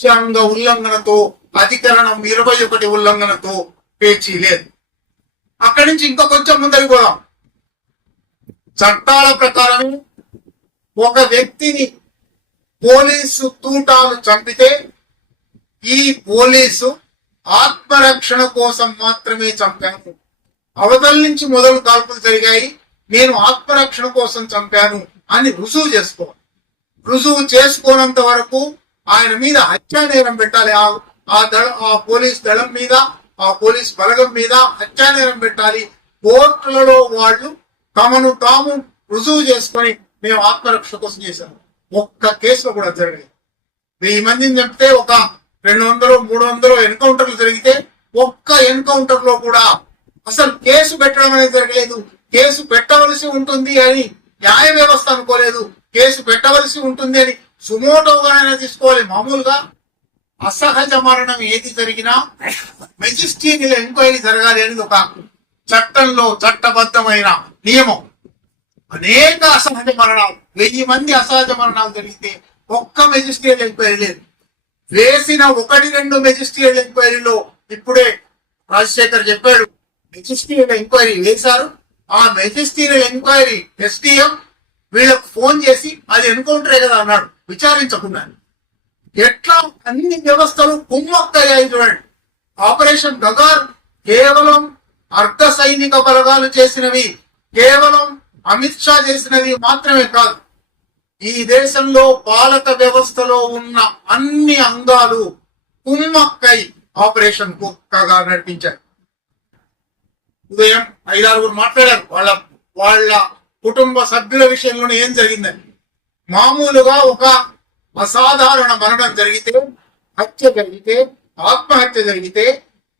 రాజ్యాంగ ఉల్లంఘనతో, అధికరణం 21 ఉల్లంఘనతో పేచీ లేదు. అక్కడి నుంచి ఇంకా కొంచెం ముందరికి పోదాం. చట్టాల ప్రకారం ఒక వ్యక్తిని పోలీసు తూటాలు చంపితే ఈ పోలీసు ఆత్మరక్షణ కోసం మాత్రమే చంపాను, అవతల నుంచి మొదలు కాల్పులు జరిగాయి, నేను ఆత్మరక్షణ కోసం చంపాను అని రుజువు చేసుకోవాలి. రుజువు చేసుకోనంత వరకు ఆయన మీద హత్యా నేరం పెట్టాలి. ఆ పోలీస్ దళం మీద, ఆ పోలీస్ బలగం మీద హత్యా నేరం పెట్టాలి. కోర్టులలో వాళ్ళు తమను తాము రుజువు చేసుకొని మేము ఆత్మరక్షణ కోసం చేశాము. ఒక్క కేసులో కూడా జరగలేదు. 1000 మందిని చంపితే ఒక 200-300 ఎన్కౌంటర్లు జరిగితే ఒక్క ఎన్కౌంటర్ లో కూడా అసలు కేసు పెట్టడం అనేది జరగలేదు. కేసు పెట్టవలసి ఉంటుంది అని న్యాయ వ్యవస్థ అనుకోలేదు. కేసు పెట్టవలసి ఉంటుంది అని సుమోటోగానే తీసుకోవాలి. మామూలుగా అసహజ మరణం ఏది జరిగినా మెజిస్ట్రియల్ ఎంక్వైరీ జరగాలి అనేది ఒక చట్టంలో చట్టబద్ధమైన నియమం. అనేక అసహజ మరణాలు, 1000 మంది అసహజ మరణాలు జరిగితే ఒక్క మెజిస్ట్రియల్ ఎంక్వైరీ లేదు. వేసిన 1-2 మెజిస్ట్రియల్ ఎంక్వైరీలో ఇప్పుడే రాజశేఖర్ చెప్పాడు, మెజిస్ట్రియల్ ఎంక్వైరీ వేశారు. ఆ మెజిస్ట్రియల్ ఎంక్వైరీ ఎస్డిఎం వీళ్ళకు ఫోన్ చేసి అది ఎన్కౌంటరే కదా అన్నాడు, విచారించకుండా. ఎట్లా అన్ని వ్యవస్థలు కుమ్మక్కయ్యాయి చూడండి. ఆపరేషన్ గగార్ కేవలం అర్ధ సైనిక బలగాలు చేసినవి, కేవలం అమిత్ షా చేసినవి మాత్రమే కాదు, ఈ దేశంలో పాలక వ్యవస్థలో ఉన్న అన్ని అంగాలు కుమ్మక్కై ఆపరేషన్ కుక్కగా నడిపించారు. ఉదయం 5-6 మాట్లాడారు వాళ్ళ కుటుంబ సభ్యుల విషయంలోనే ఏం జరిగిందని. మామూలుగా ఒక అసాధారణ మరణం జరిగితే, హత్య జరిగితే, ఆత్మహత్య జరిగితే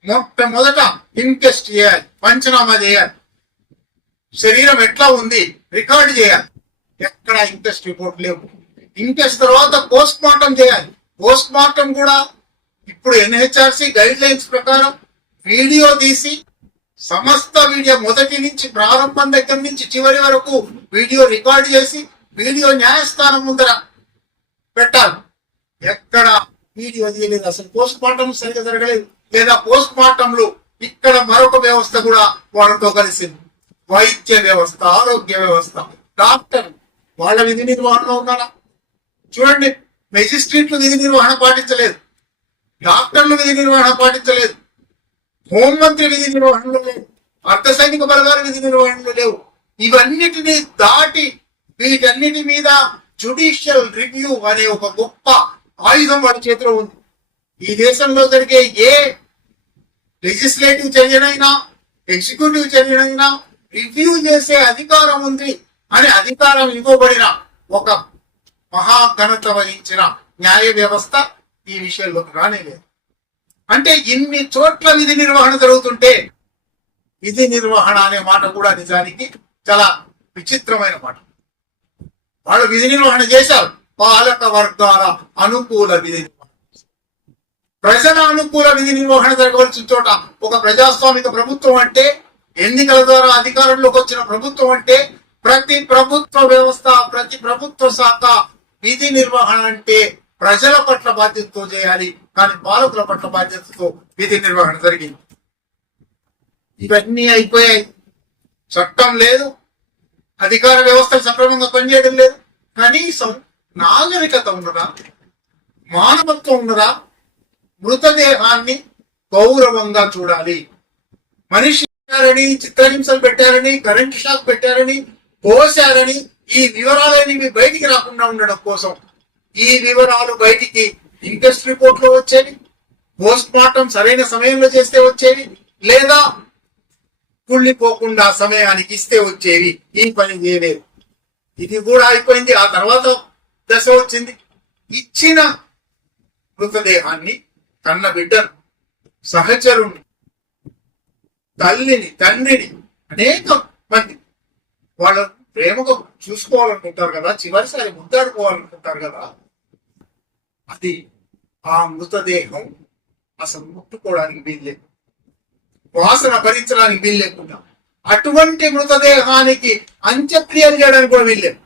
మొట్టమొదట ఇన్క్వెస్ట్ చేయాలి, పంచనామా చేయాలి, శరీరం ఎట్లా ఉంది రికార్డు చేయాలి. ఎక్కడ ఇంక్వెస్ట్ రిపోర్ట్ లేవు. ఇంక్వెస్ట్ తర్వాత పోస్ట్ మార్టం చేయాలి. పోస్ట్ మార్టం కూడా ఇప్పుడు ఎన్హెచ్ఆర్సి గైడ్ లైన్స్ ప్రకారం వీడియో తీసి సమస్త వీడియో మొదటి నుంచి ప్రారంభం దగ్గర నుంచి చివరి వరకు వీడియో రికార్డు చేసి వీడియో న్యాయస్థానం ముందర పెట్టాలి. ఎక్కడ వీడియో తీయలేదు. అసలు పోస్ట్ మార్టం సరిగా జరగలేదు. లేదా పోస్ట్ మార్టంలు ఇక్కడ మరొక వ్యవస్థ కూడా వాళ్ళతో కలిసింది. వైద్య వ్యవస్థ, ఆరోగ్య వ్యవస్థ, డాక్టర్ వాళ్ళ విధి నిర్వహణలో ఉన్నారా చూడండి. మెజిస్ట్రేట్లు విధి నిర్వహణ పాటించలేదు, డాక్టర్లు విధి నిర్వహణ పాటించలేదు, హోంమంత్రి విధి నిర్వహణలో లేవు, అర్ధ సైనిక బలగాల విధి నిర్వహణలో లేవు. ఇవన్నిటినీ దాటి వీటన్నిటి మీద జ్యుడిషియల్ రివ్యూ అనే ఒక గొప్ప ఆయుధం వాళ్ళ చేతిలో ఉంది. ఈ దేశంలో జరిగే ఏ లెజిస్లేటివ్ చర్యనైనా, ఎగ్జిక్యూటివ్ చర్యనైనా రివ్యూ చేసే అధికారం ఉంది అని అధికారం ఇవ్వబడిన ఒక మహాఘనత వహించిన న్యాయ వ్యవస్థ ఈ విషయంలోకి రానేలేదు. అంటే ఇన్ని చోట్ల విధి నిర్వహణ జరుగుతుంటే విధి నిర్వహణ అనే మాట కూడా నిజానికి చాలా విచిత్రమైన మాట. వాళ్ళు విధి నిర్వహణ చేశారు. పాలక వర్గాల అనుకూల విధి నిర్వహణ, ప్రజల అనుకూల విధి నిర్వహణ జరగవలసిన చోట ఒక ప్రజాస్వామిక ప్రభుత్వం అంటే, ఎన్నికల ద్వారా అధికారంలోకి వచ్చిన ప్రభుత్వం అంటే, ప్రతి ప్రభుత్వ వ్యవస్థ, ప్రతి ప్రభుత్వ శాఖ విధి నిర్వహణ అంటే ప్రజల పట్ల బాధ్యతతో చేయాలి. కానీ పాలకుల పట్ల బాధ్యతతో విధి నిర్వహణ జరిగింది. ఇవన్నీ అయిపోయాయి. చట్టం లేదు, అధికార వ్యవస్థ సక్రమంగా పనిచేయడం లేదు. కనీసం నాగరికత ఉన్నదా, మానవత్వం ఉన్నదా? మృతదేహాన్ని గౌరవంగా చూడాలి. మనిషి పెట్టారని, చిత్రహింసలు పెట్టారని, కరెంట్ షాక్ పెట్టారని, పోశారని ఈ వివరాలనేవి బయటికి రాకుండా ఉండడం కోసం ఈ వివరాలు బయటికి ఇంక్వెస్ట్ రిపోర్ట్ లో వచ్చేవి, పోస్ట్ మార్టం సరైన సమయంలో చేస్తే వచ్చేవి, లేదా కుళ్ళిపోకుండా సమయానికి ఇస్తే వచ్చేవి. ఈ పని చేయలేదు. ఇది కూడా అయిపోయింది. ఆ తర్వాత దశ వచ్చింది. ఇచ్చిన మృతదేహాన్ని కన్న బిడ్డను, సహచరుణ్ణి, తల్లిని, తండ్రిని, అనేక మంది వాళ్ళ ప్రేమగా చూసుకోవాలనుకుంటారు కదా, చివరిసారి ముద్దాడుకోవాలనుకుంటారు కదా. అది ఆ మృతదేహం అసలు ముట్టుకోవడానికి వీల్లేదు, వాసన భరించడానికి వీలు లేకుండా అటువంటి మృతదేహానికి అంత్యక్రియలు చేయడానికి కూడా వీల్లేదు.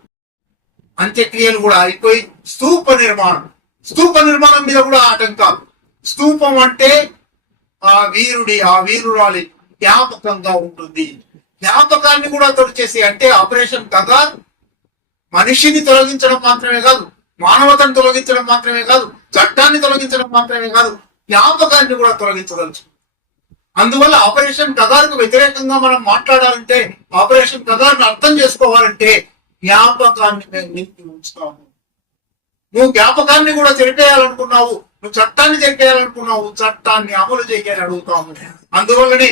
అంత్యక్రియలు కూడా అయిపోయి స్తూప నిర్మాణం, స్తూప నిర్మాణం మీద కూడా ఆటంకాలు. స్తూపం అంటే ఆ వీరురాలి జ్ఞాపకంగా ఉంటుంది. జ్ఞాపకాన్ని కూడా తొలిచేసి, అంటే ఆపరేషన్ కగార్ మనిషిని తొలగించడం మాత్రమే కాదు, మానవతను తొలగించడం మాత్రమే కాదు, చట్టాన్ని తొలగించడం మాత్రమే కాదు, జ్ఞాపకాన్ని కూడా తొలగించగలచ్చు. అందువల్ల ఆపరేషన్ కగార్కు వ్యతిరేకంగా మనం మాట్లాడాలంటే, ఆపరేషన్ కగార్ను అర్థం చేసుకోవాలంటే జ్ఞాపకాన్ని మేము నింపి ఉంచుతాము. నువ్వు జ్ఞాపకాన్ని కూడా చెరిపేయాలనుకున్నావు, నువ్వు చట్టాన్ని చెరిపేయాలనుకున్నావు, చట్టాన్ని అమలు చేయాలని అడుగుతాము. అందువల్లనే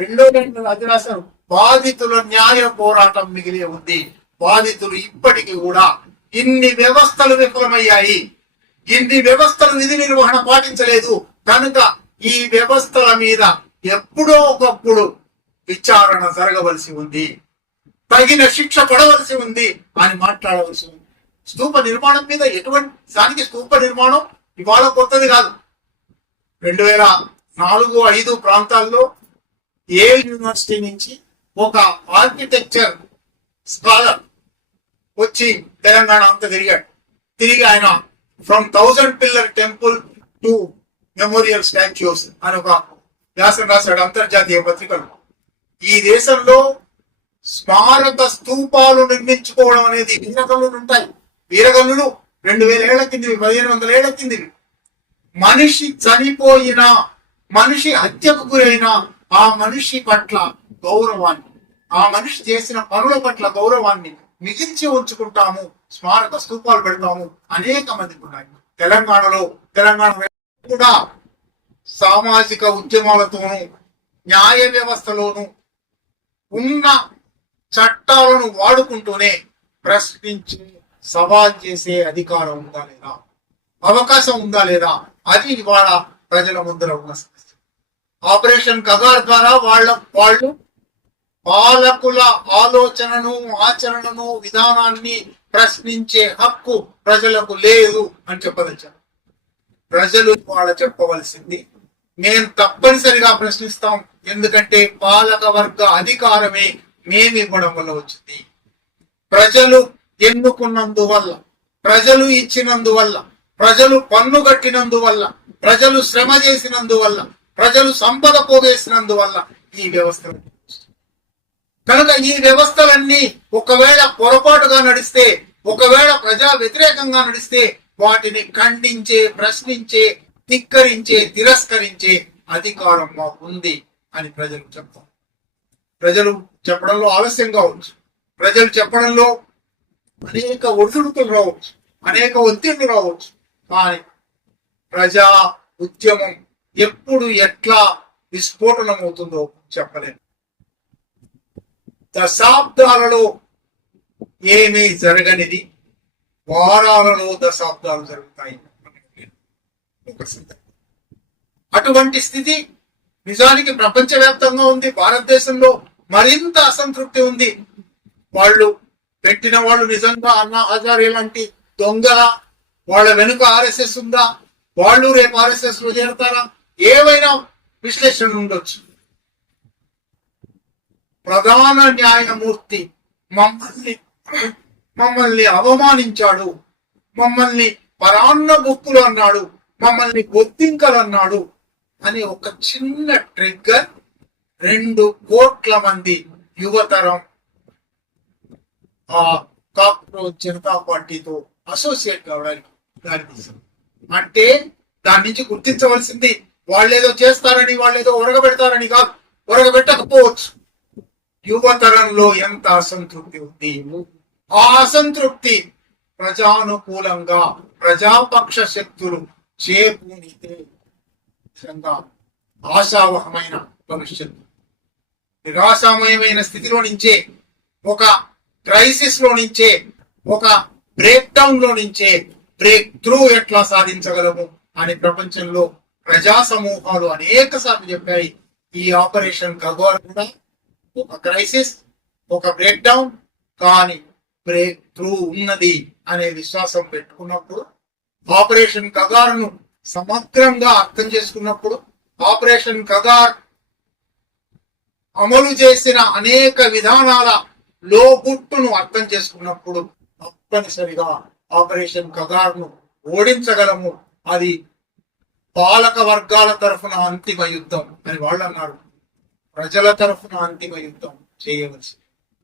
2 అది రాశారు, బాధితుల న్యాయ పోరాటం మిగిలి ఉంది. బాధితులు ఇప్పటికీ కూడా ఇన్ని వ్యవస్థలు విఫలమయ్యాయి, ఇన్ని వ్యవస్థలు విధి నిర్వహణ పాటించలేదు కనుక ఈ వ్యవస్థల మీద ఎప్పుడో ఒకప్పుడు విచారణ జరగవలసి ఉంది, తగిన శిక్ష పడవలసి ఉంది అని మాట్లాడవలసి ఉంది. స్తూప నిర్మాణం మీద ఎటువంటి దానికి స్తూప నిర్మాణం ఇవాళ కొత్తది కాదు. 2004-05 ప్రాంతాల్లో ఏ యూనివర్సిటీ నుంచి ఒక ఆర్కిటెక్చర్ స్కాలర్ వచ్చి తెలంగాణ అంతా తిరిగి ఆయన from 1000 pillar temple to memorial statues అని ఒక వ్యాసం రాశాడు అంతర్జాతీయ పత్రికలు. ఈ దేశంలో స్మారక స్తూపాలు నిర్మించుకోవడం అనేది వీరగల్లులు ఉంటాయి. వీరగల్లులు 2000 ఏళ్ల కిందివి, 1500 ఏళ్ల కిందివి. మనిషి చనిపోయినా, మనిషి హత్యకు గురైన ఆ మనిషి పట్ల గౌరవాన్ని, ఆ మనిషి చేసిన పనుల పట్ల గౌరవాన్ని మిగిల్చి ఉంచుకుంటాము, స్మారక స్తూపాలు పెడతాము. అనేక మందికి ఉన్నాయి. తెలంగాణ కూడా సామాజిక ఉద్యమాలతోనూ న్యాయ వ్యవస్థలోనూ ఉన్న చట్టాలను వాడుకుంటూనే ప్రశ్నించి సవాల్ చేసే అధికారం ఉందా లేదా, అవకాశం ఉందా లేదా, అది ఇవాళ ప్రజల ముందర ఉన్న సమస్య. ఆపరేషన్ కగార్ ద్వారా వాళ్ళు పాలకుల ఆలోచనను, ఆచరణను, విధానాన్ని ప్రశ్నించే హక్కు ప్రజలకు లేదు అని చెప్పదలిచారు. ప్రజలు వాళ్ళ చెప్పవలసింది, మేము తప్పనిసరిగా ప్రశ్నిస్తాం, ఎందుకంటే పాలక వర్గ అధికారమే మేము ఇవ్వడం వల్ల వచ్చింది. ప్రజలు ఎన్నుకున్నందువల్ల, ప్రజలు ఇచ్చినందువల్ల, ప్రజలు పన్ను కట్టినందువల్ల, ప్రజలు శ్రమ చేసినందువల్ల, ప్రజలు సంపద పోగేసినందువల్ల ఈ వ్యవస్థ. కనుక ఈ వ్యవస్థలన్నీ ఒకవేళ పొరపాటుగా నడిస్తే, ఒకవేళ ప్రజా వ్యతిరేకంగా నడిస్తే వాటిని ఖండించే, ప్రశ్నించే, ధిక్కరించే, తిరస్కరించే అధికారం మాకు ఉంది అని ప్రజలు చెప్తారు. ప్రజలు చెప్పడంలో ఆలస్యం కావచ్చు, ప్రజలు చెప్పడంలో అనేక ఒడిదుడుకులు రావచ్చు, అనేక ఒత్తిళ్లు రావచ్చు. కానీ ప్రజా ఉద్యమం ఎప్పుడు ఎట్లా విస్ఫోటనం అవుతుందో చెప్పలేము. దశాబ్దాలలో ఏమీ జరగనిది వారాలలో దశాబ్దాలు జరుగుతాయి. అటువంటి స్థితి నిజానికి ప్రపంచవ్యాప్తంగా ఉంది. భారతదేశంలో మరింత అసంతృప్తి ఉంది. వాళ్ళు పెట్టిన వాళ్ళు నిజంగా అన్నా హజారే లాంటి దొంగల, వాళ్ళ వెనుక ఆర్ఎస్ఎస్ ఉందా, వాళ్ళు రేపు ఆర్ఎస్ఎస్ లో చేరతారా, ఏవైనా విశ్లేషణ ఉండొచ్చు. ప్రధాన న్యాయమూర్తి మమ్మల్ని అవమానించాడు, మమ్మల్ని పరాన్న బుక్కులు అన్నాడు, మమ్మల్ని బొద్దింకలు అన్నాడు అని ఒక చిన్న ట్రిగ్గర్ 2 కోట్ల మంది యువతరం ఆ కాక్రోచ్ జనతా పార్టీతో అసోసియేట్ కావడానికి దారితీసింది. అంటే దాని నుంచి గుర్తించవలసింది వాళ్ళేదో చేస్తారని, వాళ్ళేదో ఒరగబెడతారని కాదు. ఒరగబెట్టకపోవచ్చు. యువతరంలో ఎంత అసంతృప్తి ఉంది. ఆ అసంతృప్తి ప్రజానుకూలంగా ప్రజాపక్ష శక్తులు చేకూనితే ఆశావహమైన భవిష్యత్తు. నిరాశామయమైన స్థితిలో నుంచే, ఒక క్రైసిస్ లో నుంచే, ఒక బ్రేక్ డౌన్ లో నుంచే బ్రేక్ త్రూ ఎట్లా సాధించగలము అని ప్రపంచంలో ప్రజా సమూహాలు అనేక సార్లు చెప్పాయి. ఈ ఆపరేషన్ కగార్ కూడా ఒక క్రైసిస్, ఒక బ్రేక్ డౌన్, కానీ బ్రేక్ త్రూ ఉన్నది అనే విశ్వాసం పెట్టుకున్నప్పుడు, ఆపరేషన్ కగార్ ను సమగ్రంగా అర్థం చేసుకున్నప్పుడు, ఆపరేషన్ కగార్ అమలు చేసిన అనేక విధానాల లోగుట్టును అర్థం చేసుకున్నప్పుడు తప్పనిసరిగా ఆపరేషన్ కగార్ ను ఓడించగలము. అది పాలక వర్గాల తరఫున అంతిమ యుద్ధం అని వాళ్ళు అన్నారు. ప్రజల తరఫున అంతిమ యుద్ధం చేయవలసి.